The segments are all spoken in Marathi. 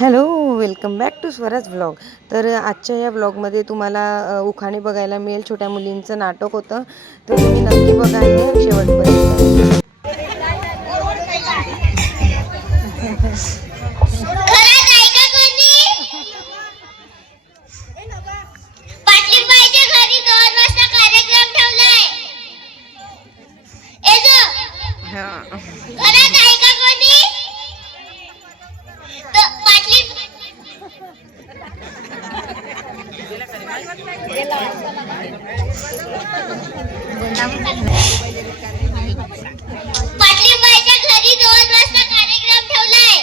Hello welcome back to Swaraj vlog. तर आजच्या या व्लॉगमध्ये तुम्हाला उखाणे बघायला मिळेल. छोट्या मुलींचं नाटक होतं. तर तुम्ही नक्की बघा शेवटपर्यंत. घरी दोन वाजता कार्यक्रम ठेवलाय.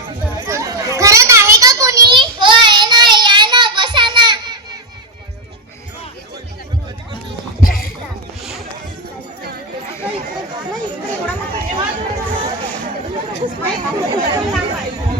घरात आहे का कोणी? हो आहे ना या ना बसा ना. नाही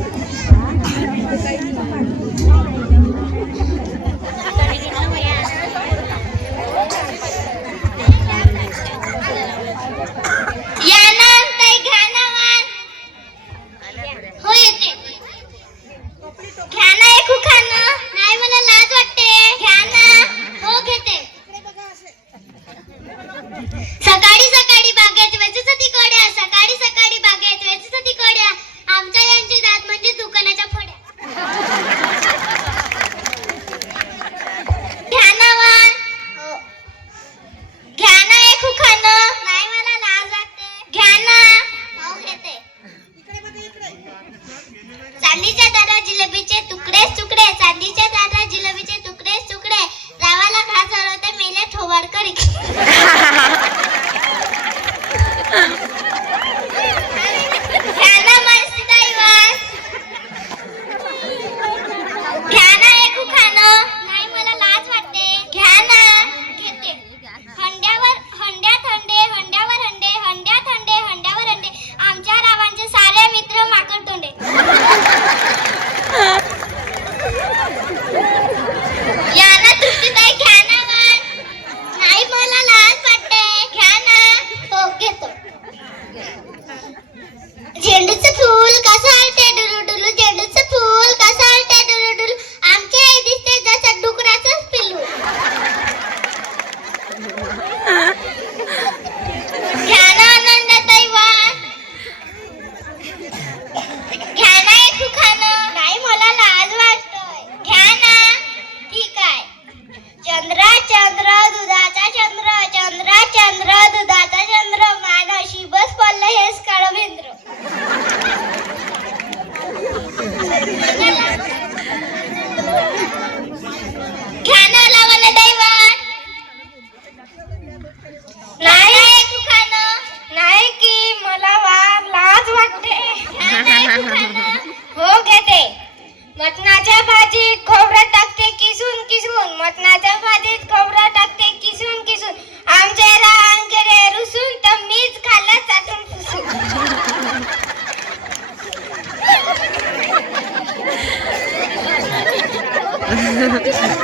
नाही नाही की मला वा लाज वाटते. हो घेते. मटणाच्या भाजीत खोबरं टाकते किसून किसून. मटणाच्या भाजीत खोबरं टाकते किसून किसून. आमचे रांगेरे रुसून तर मीच खाल्लं चाटून पुसून. Ha ha ha.